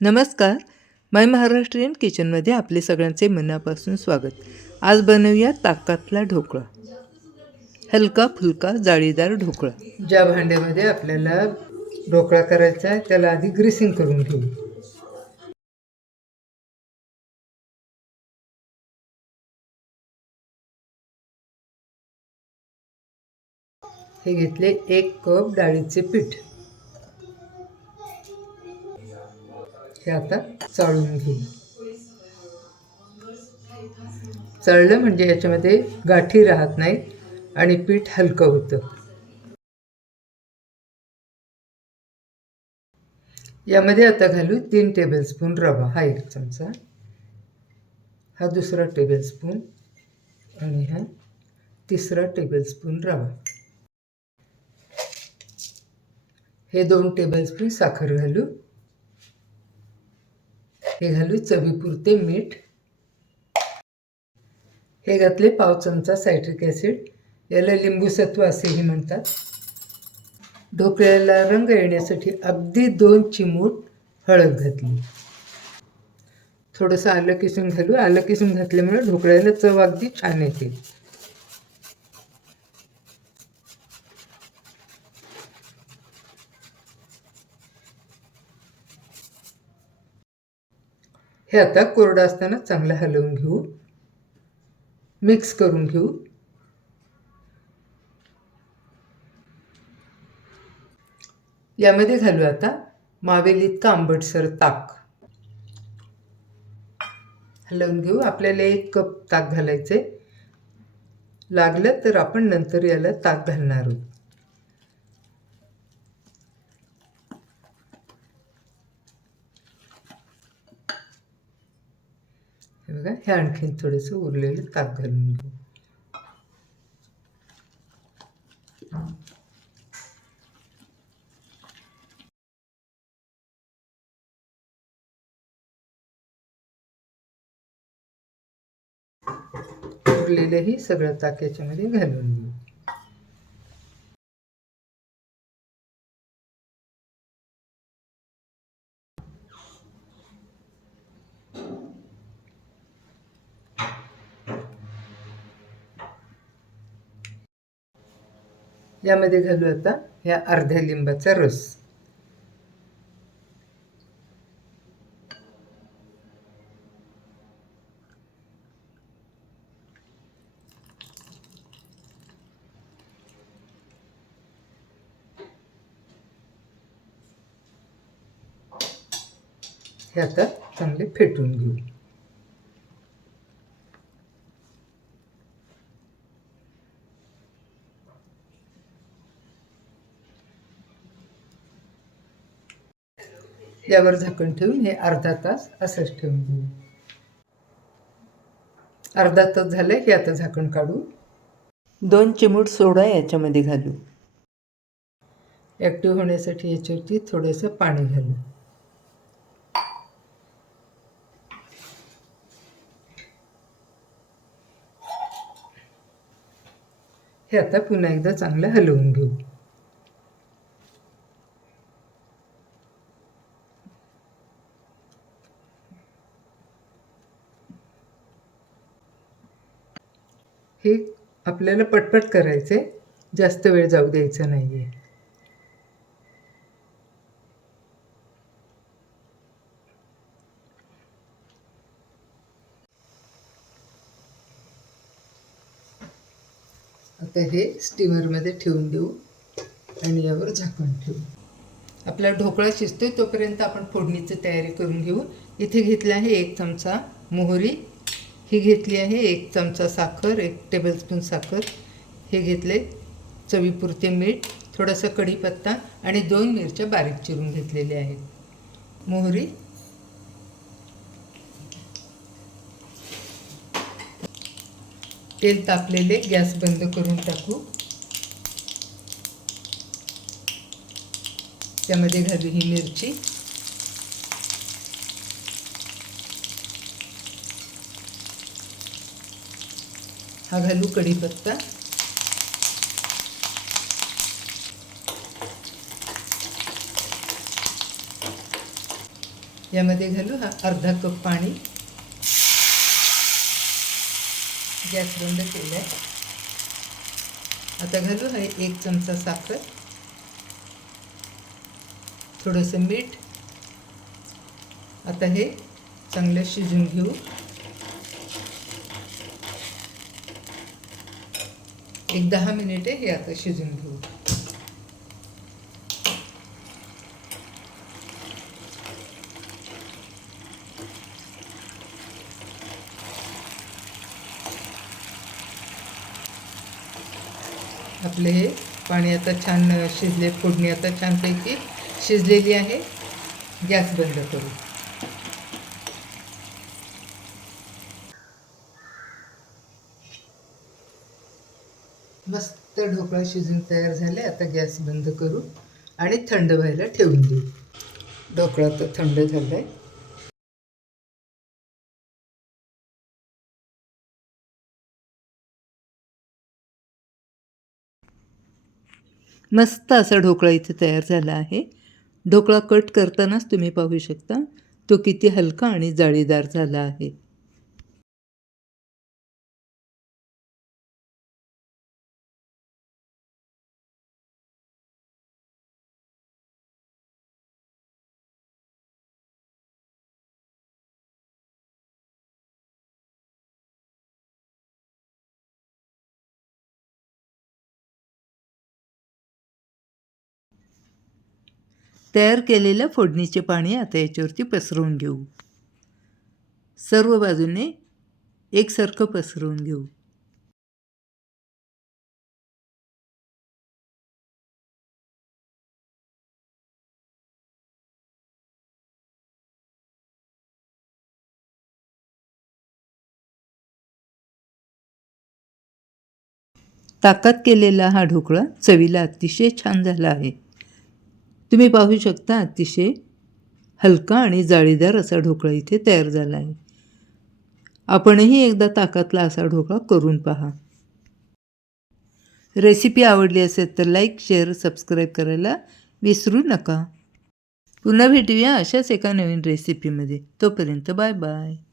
नमस्कार. माय महाराष्ट्रीयन किचनमध्ये आपले सगळ्यांचे मनापासून स्वागत. आज बनवूया ताकातला ढोकळा. हलका फुलका जाळीदार ढोकळा. ज्या भांड्यामध्ये आपल्याला ढोकळा करायचा आहे त्याला आधी ग्रीसिंग करून घेऊ. हे घेतले एक कप डाळीचे पीठ. हे आता चाळून घेऊ. चाळलं म्हणजे याच्यामध्ये गाठी राहत नाहीत आणि पीठ हलकं होतं. यामध्ये आता घालू तीन टेबलस्पून रवा. हा एक चमचा. हा दुसरा टेबलस्पून आणि हा तिसरा टेबलस्पून रवा. हे दोन टेबलस्पून साखर घालू. हे घालू चवीपुरते मीठ. हे घातले पाव चमचा सायट्रिक ॲसिड. याला लिंबूसत्व असेही म्हणतात. ढोकळ्याला रंग येण्यासाठी अगदी दोन चिमूट हळद घातली. थोडंसं आलं किसून घालू. आलं किसून घातल्यामुळे ढोकळ्याला चव अगदी छान येते. हे आता कोरडं असताना चांगलं हलवून घेऊ. मिक्स करून घेऊ. यामध्ये घालू आता मावेल इतका आंबटसर ताक. हलवून घेऊ. आपल्याला एक कप ताक घालायचे लागलं तर आपण नंतर याला ताक घालणार आहोत. हे बघा हे आणखीन थोडंसं उरलेलं ताक घालून घेऊ. उरलेलंही सगळं ताक याच्यामध्ये घालून घेऊ यामध्ये घालू आता ह्या अर्ध्या लिंबाचा रस. हे आता चांगले फेटून घेऊ. यावर झाकण ठेवून हे अर्धा तास असंच ठेवून घेऊ. अर्धा तास झालं की आता झाकण काढू. दोन चिमूट सोडा याच्यामध्ये घालू. ॲक्टिव्ह होण्यासाठी याच्यावरती थोडंसं पाणी घालू. हे आता पुन्हा एकदा चांगलं हलवून घेऊ. हे आपल्याला पटपट करायचे जास्त वेळ जाऊ द्यायचा नाही आहे आता हे स्टीमरमध्ये ठेवून देऊ आणि यावर झाकण ठेवू. आपला ढोकळा शिजतोय तोपर्यंत आपण फोडणीची तयारी करून घेऊ. इथे घेतला आहे एक चमचा मोहरी ही घेतली आहे एक चमचा साखर एक टेबलस्पून साखर. हे घेतले चवीपुरते मीठ थोडासा कढीपत्ता आणि दोन मिरच्या बारीक चिरून घेतलेल्या आहेत. मोहरी. तेल तापलेले गॅस बंद करून टाकू. त्यामध्ये घालू ही मिरची. हा घालू कढीपत्ता यामध्ये घालू हा अर्धा कप पाणी. गॅस बंद केला आहे आता घालू हा एक चमचा साखर. थोडंसं मीठ. आता हे चांगलं शिजून घेऊ. एक दहा मिनिटे हे आता शिजून घेऊ. आपले हे पाणी आता छान शिजले फोडणी आता छानपैकी शिजलेली आहे. गॅस बंद करू. तर ढोकळा शिजून तयार झाले. आता गॅस बंद करू आणि थंड व्हायला ठेवून देऊ. ढोकळा तर थंड झाला आहे मस्त असा ढोकळा इथे तयार झाला आहे. ढोकळा कट करतानाच तुम्ही पाहू शकता. तो किती हलका आणि जाळीदार झाला आहे. तयार केलेल्या फोडणीचे पाणी आता याच्यावरती पसरवून घेऊ. सर्व बाजूने एकसारखं पसरवून घेऊ. ताकात केलेला हा ढोकळा चवीला अतिशय छान झाला आहे. तुम्ही पाहू शकता अतिशय हलका आणि जाळीदार असा ढोकळा इथे तयार झाला आहे. आपणही एकदा ताकातला असा ढोकळा करून पहा. रेसिपी आवडली असेल तर लाईक शेअर सबस्क्राईब करायला विसरू नका. पुन्हा भेटूया अशाच एका नवीन रेसिपीमध्ये. तोपर्यंत बाय बाय.